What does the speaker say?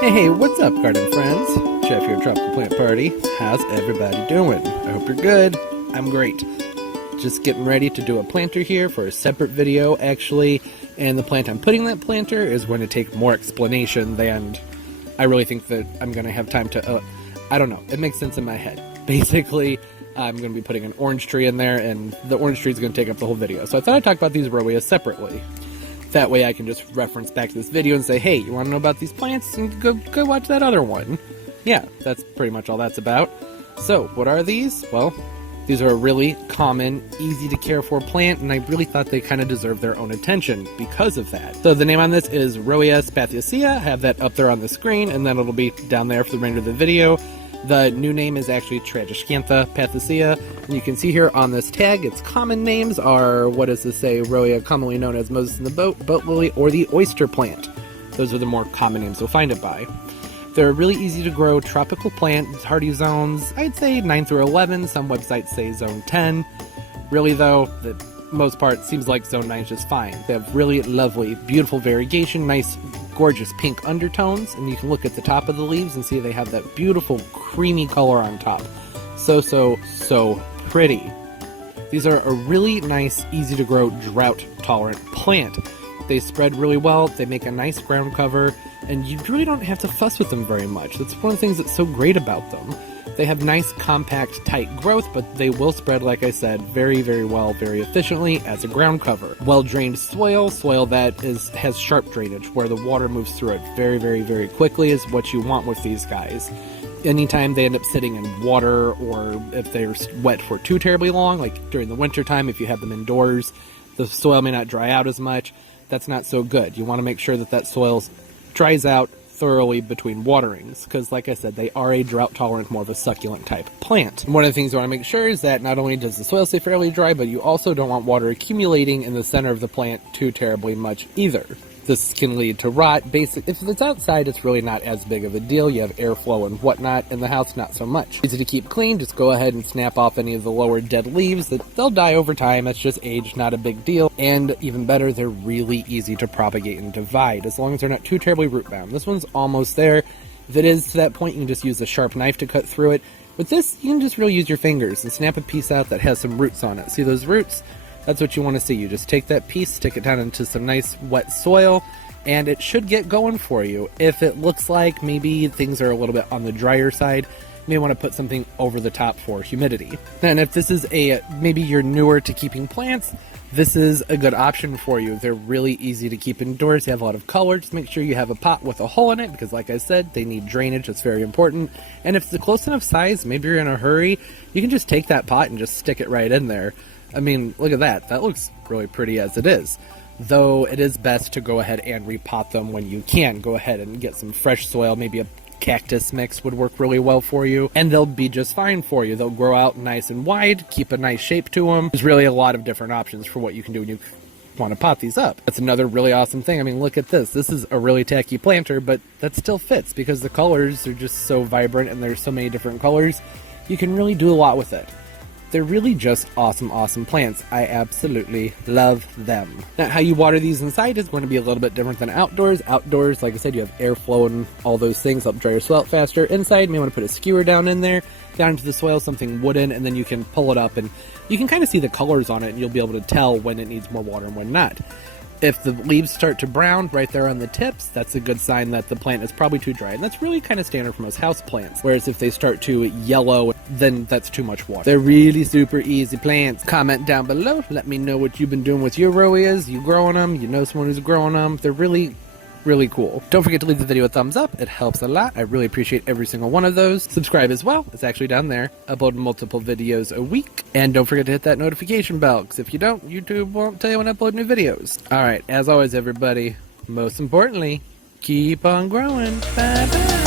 Hey, what's up, garden friends? Chef here, Tropical Plant Party. How's everybody doing? I hope you're good. I'm great. Just getting ready to do a planter here for a separate video, actually. And the plant I'm putting that planter is going to take more explanation than I really think that I'm going to have time to... I don't know. It makes sense in my head. Basically, I'm going to be putting an orange tree in there, and the orange tree is going to take up the whole video. So I thought I'd talk about these Rhoeos separately. That way I can just reference back to this video and say, hey, you want to know about these plants? And go watch that other one. Yeah, that's pretty much all that's about. So, what are these? Well, these are a really common, easy to care for plant, and I really thought they kind of deserve their own attention because of that. So the name on this is Rhoeos Pathiacea. I have that up there on the screen, and then it'll be down there for the remainder of the video. The new name is actually Tragiscantha Pathiacea, and you can see here on this tag, its common names are, what does this say, Rhoea, commonly known as Moses in the boat lily, or the oyster plant. Those are the more common names you'll find it by. They're a really easy to grow tropical plant, hardy zones, I'd say 9 through 11, some websites say zone 10. Really though, the most part, seems like zone 9 is just fine. They have really lovely, beautiful variegation, nice, gorgeous pink undertones, and you can look at the top of the leaves and see they have that beautiful creamy color on top. So pretty. These are a really nice, easy to grow, drought tolerant plant. They spread really well, they make a nice ground cover, and you really don't have to fuss with them very much. That's one of the things that's so great about them. They have nice, compact, tight growth, but they will spread, like I said, very, very well, very efficiently as a ground cover. Well-drained soil that has sharp drainage, where the water moves through it very, very, very quickly is what you want with these guys. Anytime they end up sitting in water, or if they're wet for too terribly long, like during the winter time, if you have them indoors, the soil may not dry out as much. That's not so good. You want to make sure that soil dries out thoroughly between waterings, because like I said, they are a drought tolerant, more of a succulent type plant. And one of the things you want to make sure is that not only does the soil stay fairly dry, but you also don't want water accumulating in the center of the plant too terribly much either. This can lead to rot. If it's outside, it's really not as big of a deal. You have airflow and whatnot. In the house, not so much. Easy to keep clean. Just go ahead and snap off any of the lower dead leaves. They'll die over time. That's just age, not a big deal. And even better, they're really easy to propagate and divide, as long as they're not too terribly root bound. This one's almost there. If it is to that point, you can just use a sharp knife to cut through it. With this, you can just really use your fingers and snap a piece out that has some roots on it. See those roots? That's what you want to see. You just take that piece, stick it down into some nice wet soil, and it should get going for you. If it looks like maybe things are a little bit on the drier side, you may want to put something over the top for humidity. And if this is maybe you're newer to keeping plants, this is a good option for you. They're really easy to keep indoors. They have a lot of color. Just make sure you have a pot with a hole in it, because like I said, they need drainage. It's very important. And if it's a close enough size, maybe you're in a hurry, you can just take that pot and just stick it right in there. I mean, look at that. That looks really pretty as it is. Though it is best to go ahead and repot them when you can. Go ahead and get some fresh soil. Maybe a cactus mix would work really well for you, and they'll be just fine for you. They'll grow out nice and wide, keep a nice shape to them. There's really a lot of different options for what you can do when you want to pot these up. That's another really awesome thing. I mean, look at this. This is a really tacky planter, but that still fits because the colors are just so vibrant and there's so many different colors. You can really do a lot with it. They're really just awesome, awesome plants. I absolutely love them. Now, how you water these inside is going to be a little bit different than outdoors. Outdoors, like I said, you have airflow and all those things help dry your soil out faster. Inside, you may want to put a skewer down in there, down into the soil, something wooden, and then you can pull it up, and you can kind of see the colors on it, and you'll be able to tell when it needs more water and when not. If the leaves start to brown right there on the tips, that's a good sign that the plant is probably too dry. And that's really kind of standard for most house plants. Whereas if they start to yellow, then that's too much water. They're really super easy plants. Comment down below. Let me know what you've been doing with your Rhoeos. You growing them? You know someone who's growing them? They're really cool. Don't forget to leave the video a thumbs up. It helps a lot. I really appreciate every single one of those. Subscribe as well. It's actually down there. Upload multiple videos a week. And don't forget to hit that notification bell, because if you don't, YouTube won't tell you when I upload new videos. Alright, as always everybody, most importantly, keep on growing. Bye bye.